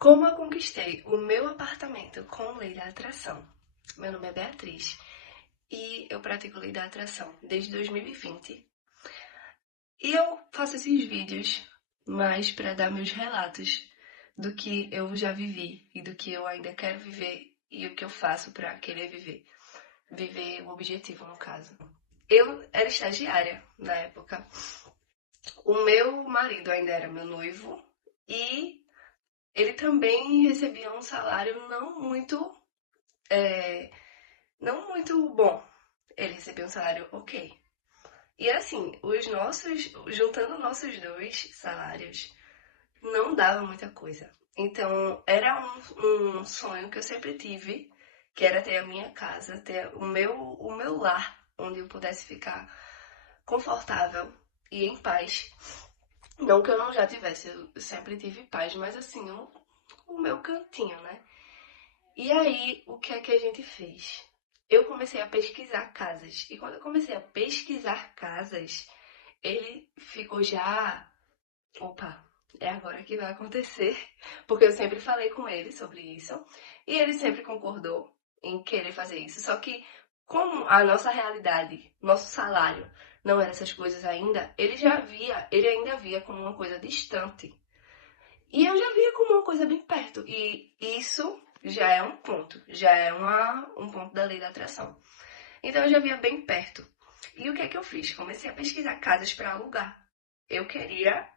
Como eu conquistei o meu apartamento com lei da atração? Meu nome é Beatriz e eu pratico lei da atração desde 2020. E eu faço esses vídeos mais para dar meus relatos do que eu já vivi e do que eu ainda quero viver e o que eu faço para querer viver. Viver o objetivo, no caso. Eu era estagiária na época. O meu marido ainda era meu noivo e ele também recebia um salário não muito bom. Ele recebia um salário ok. E assim, juntando nossos dois salários, não dava muita coisa. Então, era um sonho que eu sempre tive, que era ter a minha casa, ter o meu lar, onde eu pudesse ficar confortável e em paz. Não que eu não já tivesse, eu sempre tive paz, mas assim, o meu cantinho, né? E aí, o que é que a gente fez? Eu comecei a pesquisar casas. E quando eu comecei a pesquisar casas, ele ficou já. Opa, é agora que vai acontecer. Porque eu sempre falei com ele sobre isso. E ele sempre concordou em querer fazer isso. Só que, como a nossa realidade, nosso salário, não era essas coisas ainda, ele ainda via como uma coisa distante. E eu já via como uma coisa bem perto. E isso já é um ponto. Já é um ponto da lei da atração. Então eu já via bem perto. E o que é que eu fiz? Comecei a pesquisar casas para alugar. Eu queria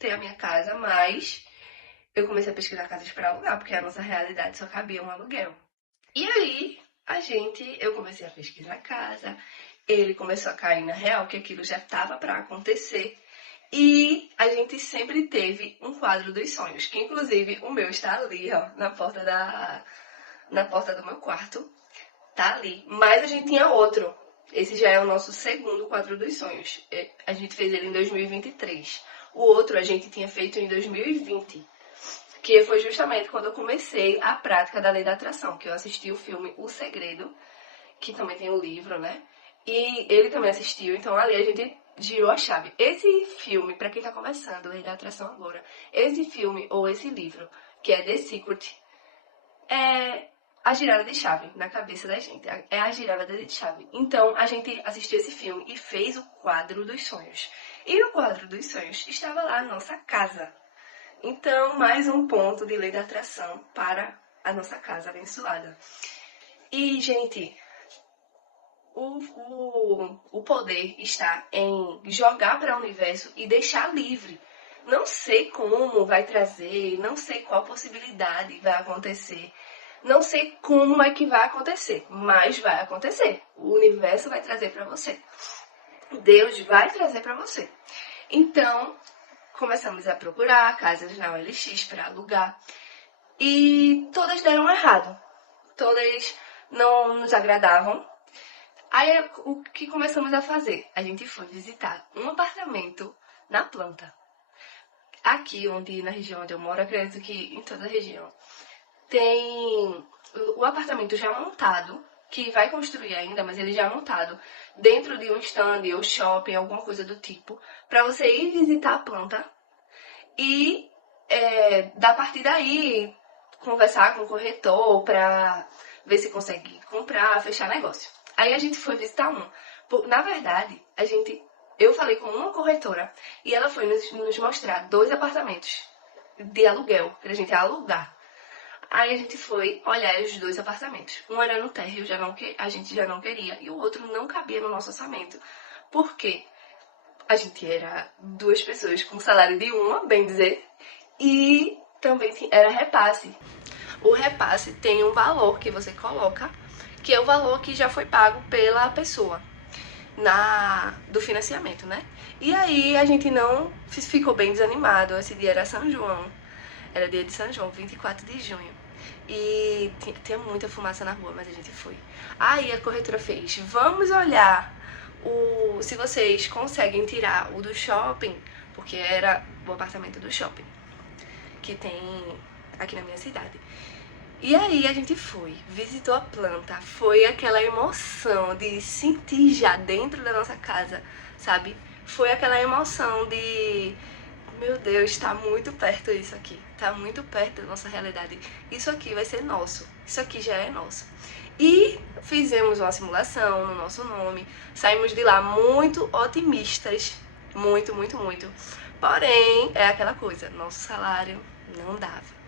ter a minha casa, mas eu comecei a pesquisar casas para alugar, porque a nossa realidade só cabia um aluguel. E aí, eu comecei a pesquisar casa, ele começou a cair na real que aquilo já estava para acontecer. E a gente sempre teve um quadro dos sonhos, que inclusive o meu está ali, ó, na porta do meu quarto. Tá ali. Mas a gente tinha outro. Esse já é o nosso segundo quadro dos sonhos. A gente fez ele em 2023. O outro a gente tinha feito em 2020. Que foi justamente quando eu comecei a prática da lei da atração. Que eu assisti o filme O Segredo, que também tem o livro, né? E ele também assistiu. Então ali a gente girou a chave. Esse filme, pra quem tá começando, lei da atração agora. Esse filme ou esse livro, que é The Secret, é a girada de chave na cabeça da gente. É a girada de chave. Então, a gente assistiu esse filme e fez o quadro dos sonhos. E no quadro dos sonhos estava lá a nossa casa. Então, mais um ponto de lei da atração para a nossa casa abençoada. E, gente, o poder está em jogar para o universo e deixar livre. Não sei como vai trazer, não sei qual possibilidade vai acontecer. Não sei como é que vai acontecer, mas vai acontecer. O universo vai trazer para você. Deus vai trazer para você. Então, começamos a procurar casas na OLX para alugar. E todas deram errado. Todas não nos agradavam. Aí, o que começamos a fazer? A gente foi visitar um apartamento na planta. Aqui, na região onde eu moro, acredito que em toda a região, tem o apartamento já montado, que vai construir ainda, mas ele já montado, dentro de um stand ou shopping, alguma coisa do tipo, para você ir visitar a planta e da partir daí conversar com o corretor para ver se consegue comprar, fechar negócio. Aí a gente foi visitar Na verdade, eu falei com uma corretora e ela foi nos mostrar 2 apartamentos de aluguel, pra gente alugar. Aí a gente foi olhar os 2 apartamentos. Um era no térreo, a gente já não queria, e o outro não cabia no nosso orçamento. Por quê? A gente era 2 pessoas com salário de uma, bem dizer, e também era repasse. O repasse tem um valor que você coloca, que é o valor que já foi pago pela pessoa do financiamento, né? E aí a gente não ficou bem desanimado. Esse dia era São João. Era dia de São João, 24 de junho. E tinha muita fumaça na rua, mas a gente foi. Aí a corretora fez: vamos olhar se vocês conseguem tirar o do shopping, porque era o apartamento do shopping que tem aqui na minha cidade. E aí a gente foi, visitou a planta, foi aquela emoção de sentir já dentro da nossa casa, sabe? Foi aquela emoção de meu Deus, tá muito perto isso aqui. Tá muito perto da nossa realidade. Isso aqui vai ser nosso. Isso aqui já é nosso. E fizemos uma simulação no nosso nome. Saímos de lá muito otimistas. Muito, muito, muito. Porém, é aquela coisa. Nosso salário não dava.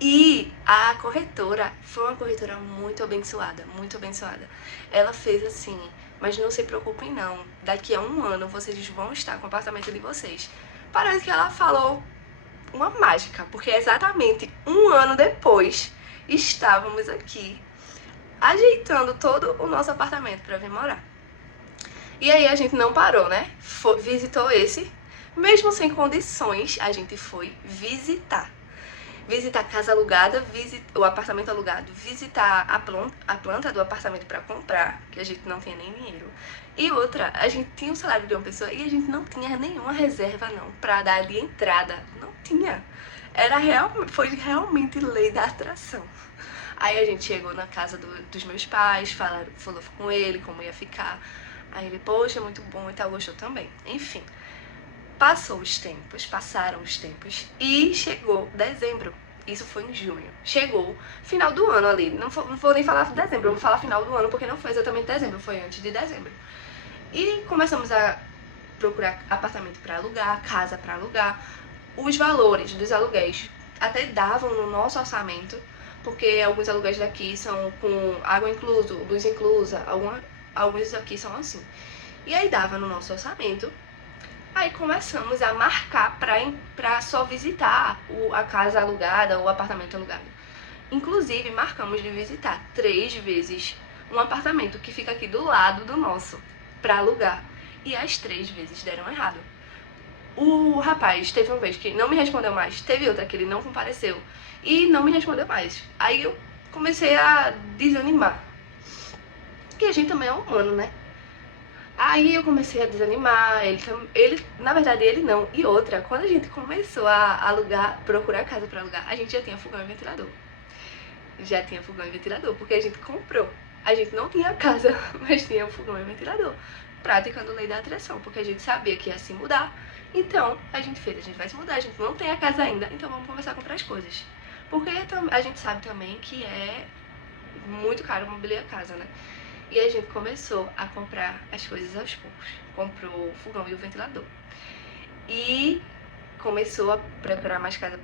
E a corretora foi uma corretora muito abençoada, muito abençoada. Ela fez assim, mas não se preocupem não, daqui a 1 ano vocês vão estar com o apartamento de vocês. Parece que ela falou uma mágica, porque exatamente 1 ano depois estávamos aqui ajeitando todo o nosso apartamento para vir morar. E aí a gente não parou, né? Visitou esse, mesmo sem condições, a gente foi visitar a casa alugada, o apartamento alugado, visitar a planta do apartamento para comprar, que a gente não tinha nem dinheiro. E outra, a gente tinha o salário de uma pessoa e a gente não tinha nenhuma reserva não para dar de entrada, não tinha. Foi realmente lei da atração. Aí a gente chegou na casa dos meus pais, falou com ele como ia ficar. Aí ele, poxa, muito bom e tal, gostou também. Enfim, passaram os tempos e chegou dezembro. Isso foi em junho. Chegou final do ano ali. Não vou nem falar dezembro, eu vou falar final do ano porque não foi exatamente dezembro, foi antes de dezembro. E começamos a procurar apartamento para alugar, casa para alugar. Os valores dos aluguéis até davam no nosso orçamento, porque alguns aluguéis daqui são com água inclusa, luz inclusa, alguns aqui são assim. E aí dava no nosso orçamento. Aí começamos a marcar pra só visitar a casa alugada, o apartamento alugado. Inclusive, marcamos de visitar 3 vezes um apartamento que fica aqui do lado do nosso, pra alugar. E as 3 vezes deram errado. O rapaz teve uma vez que não me respondeu mais, teve outra que ele não compareceu e não me respondeu mais. Aí eu comecei a desanimar. Porque a gente também é humano, né? Aí eu comecei a desanimar, na verdade ele não. E outra, quando a gente começou a procurar casa pra alugar, a gente já tinha fogão e ventilador. Já tinha fogão e ventilador, porque a gente comprou. A gente não tinha casa, mas tinha fogão e ventilador. Praticando lei da atração, porque a gente sabia que ia se mudar. Então, a gente vai se mudar, a gente não tem a casa ainda, então vamos começar a comprar as coisas. Porque a gente sabe também que é muito caro mobiliar a casa, né? E a gente começou a comprar as coisas aos poucos. Comprou o fogão e o ventilador. E começou a procurar mais casas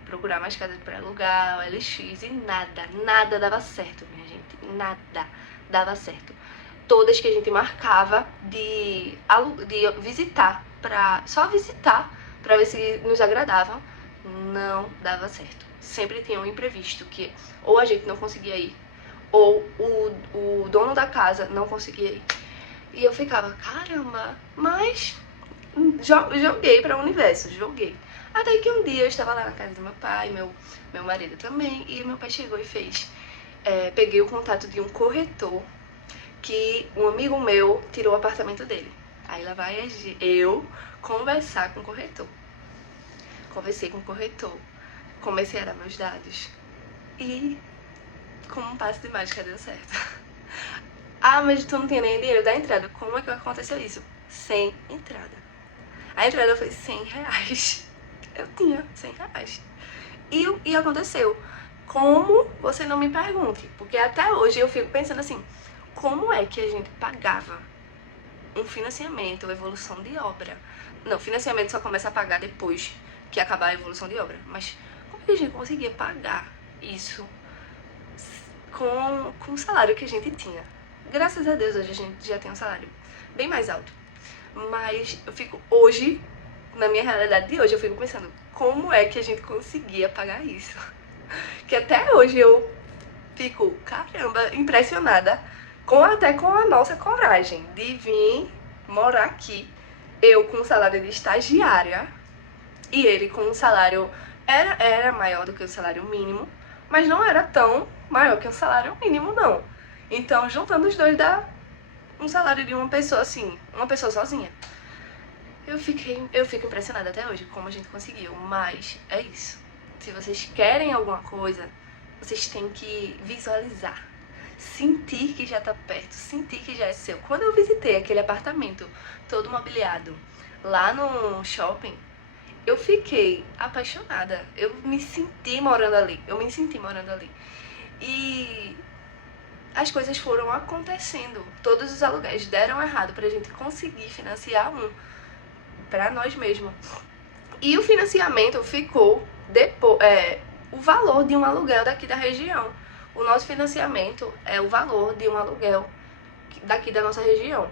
para alugar, o LX, e nada dava certo, minha gente. Nada dava certo. Todas que a gente marcava de visitar, só visitar, para ver se nos agradavam, não dava certo. Sempre tinha um imprevisto, que ou a gente não conseguia ir, ou o dono da casa não conseguia ir. E eu ficava, caramba, mas joguei para o universo, joguei. Até que um dia eu estava lá na casa do meu pai, meu marido também, e meu pai chegou e fez. Peguei o contato de um corretor, que um amigo meu tirou o apartamento dele. Aí lá vai eu conversar com o corretor. Conversei com o corretor, comecei a dar meus dados e, como um passo de mágica, deu certo. Ah, mas tu não tinha nem dinheiro da entrada. Como é que aconteceu isso? Sem entrada. A entrada foi R$100. Eu tinha R$100. E aconteceu. Como? Você não me pergunte. Porque até hoje eu fico pensando assim, como é que a gente pagava um financiamento, uma evolução de obra? Não, financiamento só começa a pagar depois que acabar a evolução de obra. Mas como é que a gente conseguia pagar isso com o salário que a gente tinha? Graças a Deus hoje a gente já tem um salário bem mais alto. Mas eu fico hoje, na minha realidade de hoje, eu fico pensando, como é que a gente conseguia pagar isso? Que até hoje eu fico, caramba, impressionada até com a nossa coragem de vir morar aqui. Eu com um salário de estagiária e ele com um salário, era maior do que o salário mínimo, mas não era tão maior que o salário mínimo, não. Então, juntando os dois dá um salário de uma pessoa assim, uma pessoa sozinha. Eu fico impressionada até hoje como a gente conseguiu, mas é isso. Se vocês querem alguma coisa, vocês têm que visualizar. Sentir que já tá perto, sentir que já é seu. Quando eu visitei aquele apartamento todo mobiliado lá no shopping, eu fiquei apaixonada. Eu me senti morando ali. E as coisas foram acontecendo. Todos os aluguéis deram errado pra gente conseguir financiar um pra nós mesmos. E o financiamento ficou depois, o valor de um aluguel daqui da região. O nosso financiamento é o valor de um aluguel daqui da nossa região.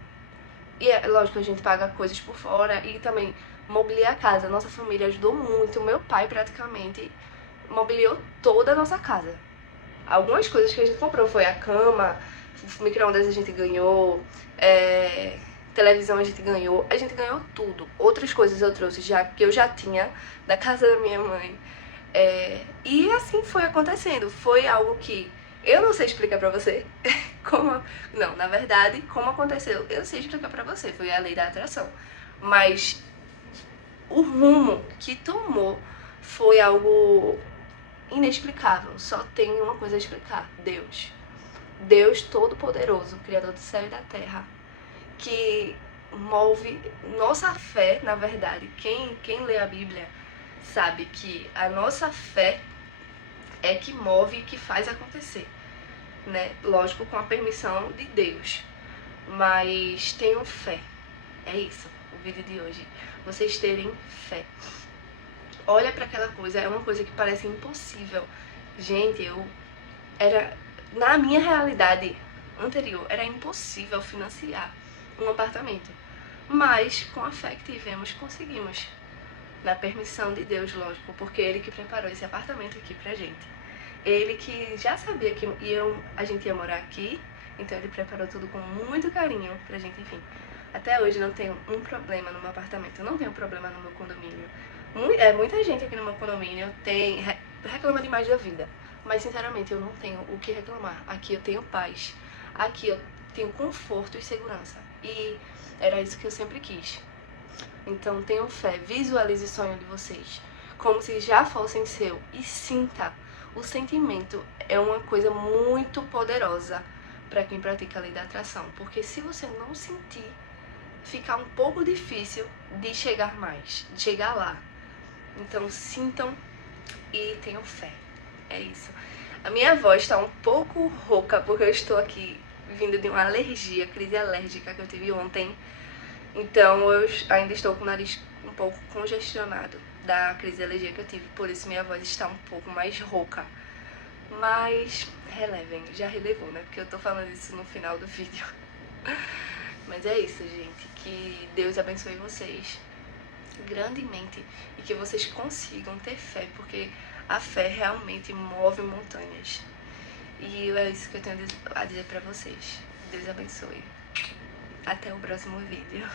E é lógico, a gente paga coisas por fora e também mobilia a casa. Nossa família ajudou muito. Meu pai praticamente mobiliou toda a nossa casa. Algumas coisas que a gente comprou foi a cama, micro-ondas a gente ganhou, televisão a gente ganhou tudo. Outras coisas eu trouxe já que eu já tinha da casa da minha mãe. E assim foi acontecendo. Foi algo que eu não sei explicar pra você. Não, na verdade, como aconteceu, eu sei explicar pra você. Foi a lei da atração. Mas o rumo que tomou foi algo inexplicável. Só tem uma coisa a explicar: Deus. Deus Todo-Poderoso, Criador do céu e da terra, que move nossa fé. Na verdade, quem lê a Bíblia sabe que a nossa fé é que move e que faz acontecer, né? Lógico, com a permissão de Deus, mas tenham fé. É isso, o vídeo de hoje. Vocês terem fé. Olha para aquela coisa, é uma coisa que parece impossível. Gente, na minha realidade anterior, era impossível financiar um apartamento. Mas, com a fé que tivemos, conseguimos. Na permissão de Deus, lógico, porque Ele que preparou esse apartamento aqui pra gente. Ele que já sabia que a gente ia morar aqui, então Ele preparou tudo com muito carinho pra gente, enfim. Até hoje não tenho um problema no meu apartamento, eu não tenho problema no meu condomínio. Muita gente aqui no meu condomínio reclama demais da vida, mas sinceramente eu não tenho o que reclamar. Aqui eu tenho paz, aqui eu tenho conforto e segurança, e era isso que eu sempre quis. Então tenham fé, visualize o sonho de vocês como se já fossem seu e sinta. O sentimento é uma coisa muito poderosa para quem pratica a lei da atração, porque se você não sentir, fica um pouco difícil de chegar lá. Então sintam e tenham fé. É isso. A minha voz está um pouco rouca porque eu estou aqui vindo de uma alergia, crise alérgica que eu tive ontem. Então eu ainda estou com o nariz um pouco congestionado da crise de alergia que eu tive, por isso minha voz está um pouco mais rouca. Mas relevem, já relevou, né? Porque eu tô falando isso no final do vídeo. Mas é isso, gente. Que Deus abençoe vocês grandemente e que vocês consigam ter fé, porque a fé realmente move montanhas. E é isso que eu tenho a dizer pra vocês. Deus abençoe. Até o próximo vídeo.